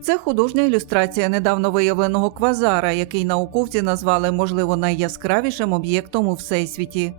Це художня ілюстрація недавно виявленого квазара, який науковці назвали можливо найяскравішим об'єктом у всесвіті.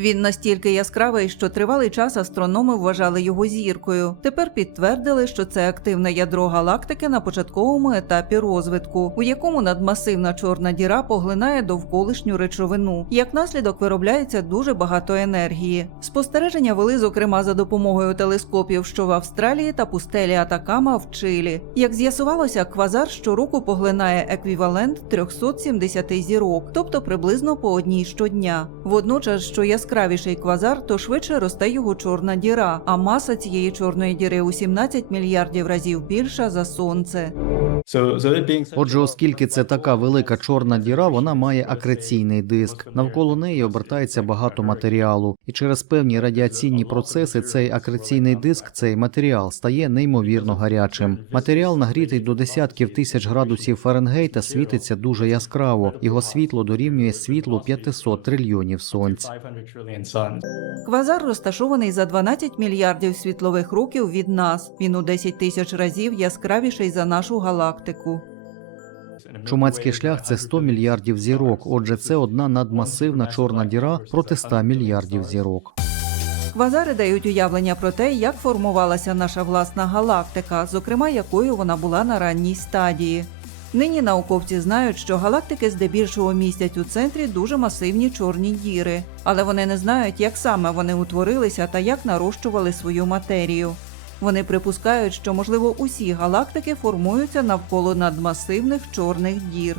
Він настільки яскравий, що тривалий час астрономи вважали його зіркою. Тепер підтвердили, що це активне ядро галактики на початковому етапі розвитку, у якому надмасивна чорна діра поглинає довколишню речовину. Як наслідок виробляється дуже багато енергії. Спостереження вели зокрема за допомогою телескопів, що в Австралії та пустелі Атакама в Чилі. Як з'ясувалося, квазар щороку поглинає еквівалент 370 зірок, тобто приблизно по одній щодня. Водночас, що яскравіший квазар, то швидше росте його чорна діра, а маса цієї чорної діри у 17 мільярдів разів більша за сонце. Отже, оскільки це така велика чорна діра, вона має акреційний диск. Навколо неї обертається багато матеріалу, і через певні радіаційні процеси цей акреційний диск, цей матеріал, стає неймовірно гарячим. Матеріал нагрітий до десятків тисяч градусів Фаренгейта світиться дуже яскраво. Його світло дорівнює світлу 500 трильйонів сонць. Квазар розташований за 12 мільярдів світлових років від нас. Він у 10 тисяч разів яскравіший за нашу галактику. Чумацький шлях це 100 мільярдів зірок. Отже, це одна надмасивна чорна діра проти 100 мільярдів зірок. Квазари дають уявлення про те, як формувалася наша власна галактика, зокрема якою вона була на ранній стадії. Нині науковці знають, що галактики здебільшого містять у центрі дуже масивні чорні діри, але вони не знають, як саме вони утворилися та як нарощували свою матерію. Вони припускають, що можливо усі галактики формуються навколо надмасивних чорних дір.